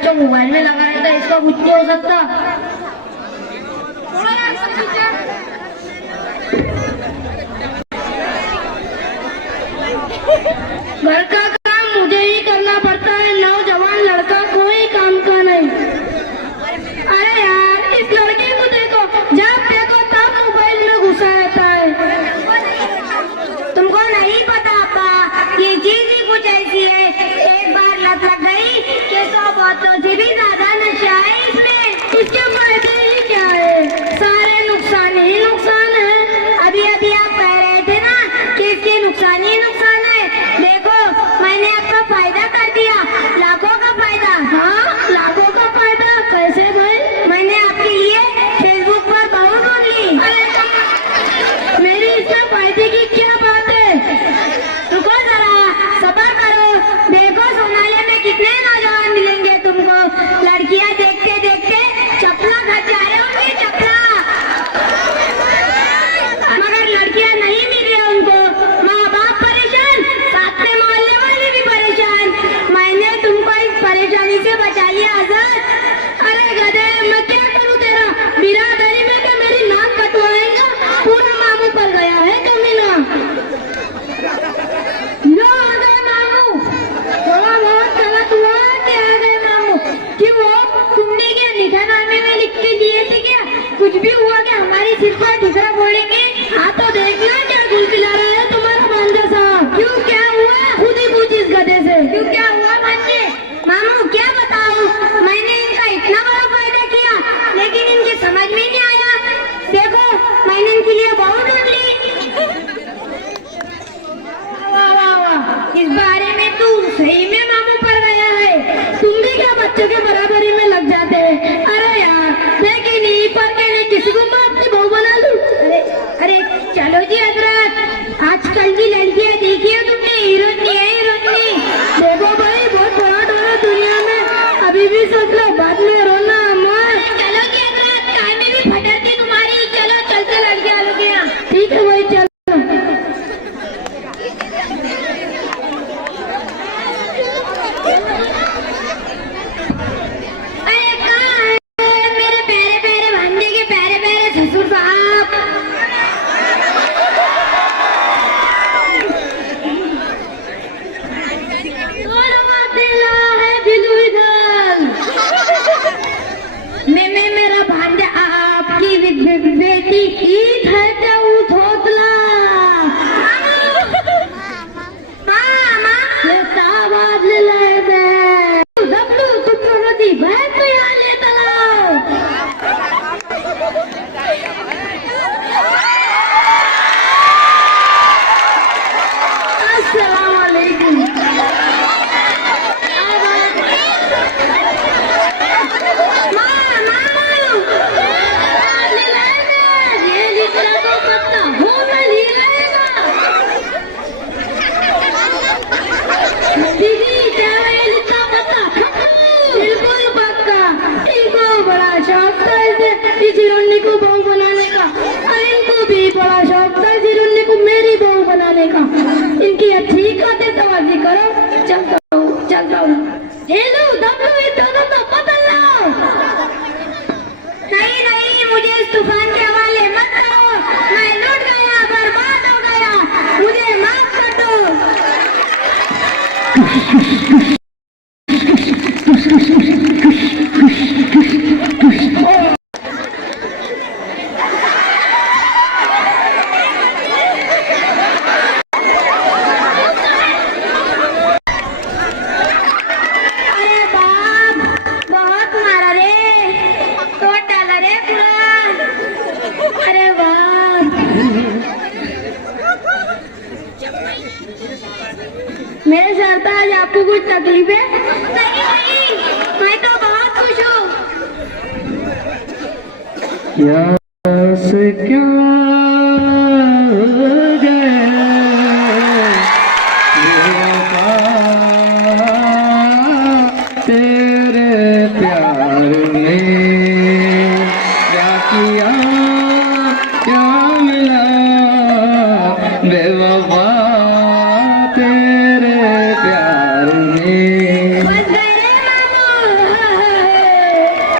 बच्चों मोबाइल में लगा रहता है, इसका कुछ नहीं हो सकता। घर का काम मुझे ही करना पड़ता है, नौजवान लड़का कोई काम का नहीं। अरे यार इस लड़के को देखो, जब देखो तब मोबाइल में घुसा रहता है। तुमको नहीं पता आपा, ये चीज ही कुछ ऐसी है, एक बार लत लग गई कि 100 बातों से भी ज्यादा नशा है इसमें। इसके फायदे ही क्या है, सारे नुकसान ही नुकसान है। अभी अभी आप कह रहे थे ना कि इसके नुकसान ही नुकसान है। देखो मैंने आपका फायदा कर दिया, लाखों का फायदा। हाँ लाखों का फायदा, कैसे भाई? मैंने आपके लिए फेसबुक पर बहू ढूंढ ली। मेरी इसमें फायदे की क्या बात है? रुको जरा, सब्र करो। देखो सोनालिया में कितने नौजवान मिलेंगे तुमको, लड़कियां देखते देखते चपला घर जा रहे होंगे, चपला। मगर लड़कियां नहीं मिली है उनको, माँ बाप परेशान, साथ में मोहल्ले वाले भी परेशान। मैंने तुमको इस परेशानी से बचा लिया आजाद। अरे गधे, मैं क्या करूँ तेरा? बिरादरी में तो मेरी नाक कटवाएगा, पूरा मामू पर गया है कमीना। लो आ गए मामू, थोड़ा बहुत गलत हुआ कि आ गए मामू। क्यों, तुमने क्या निशानामे में लिख के दिए थे क्या? कुछ भी हुआ क्या? हमारी सिर पर ठिकरा बोलेंगे? हाँ तो देखना क्या गुल खिला रहा है तुम्हारा भांजा साहब। क्यों, क्या हुआ? खुद ही पूछ इस गधे से। क्यों, क्या हुआ भांजे? मामू क्या बताऊं, मैंने इनका इतना बड़ा फायदा किया लेकिन इनकी समझ में नहीं आया। देखो मैंने इनके लिए बहू ढूंढ ली। वाह वाह वाह, इस बारे में तू सही में मामू पर गया है। तुम भी क्या बच्चों के बराबरी में लग जाते हैं? अरे यार देखी नहीं पर के नहीं, किसी को मैं अपनी बहू बना लूं। अरे चलो जी हजरत, आजकल की लड़कियां देखी है तुमने, हीरोइनी है हीरोइनी। देखो भाई, बहुत बड़ा डर है दुनिया में, अभी भी सोच लो, बाद में रोना मत। चलो जी हजरत, काय में भी फटरती तुम्हारी। चलो चलते लड़कियां लोग यहाँ। ठीक है भाई, चलो। अरे कहाँ है मेरे प्यारे प्यारे भांजे के प्यारे प्यारे ससुर साहब? मेरा भांजा आपकी बेटी ईद है क्या? वो थोतला आवाज ले लाए थे। डब्लू तुम रोती बैठ तो यहाँ ले चलाओ। अस्सलाम वालेकुम। दीदी चावल इतना पता? बिल्कुल पक्का। इनको बड़ा शौक था इस हिरोनी को बहू बनाने का, और इनको भी बड़ा शौक था इस हिरोनी को मेरी बहू बनाने का। इनकी अच्छी खातिर तवाजी करो। चलता हूँ। हेलो दबलो, ये दोनों तो बदल लो। नहीं नहीं, मुझे इस तूफान के हवाले मत करो। मैं लुट गया, बर्बाद हो गया, मुझे माफ कर दो। अरे बाप, बहुत मारा रे, तोड़ डाला रे पूरा। अरे बाप, मेरे सरताज आपको कुछ तकलीफ है? नहीं नहीं, मैं तो बहुत खुश हूँ। क्या से क्या हो गया, तेरे प्यार ने क्या किया।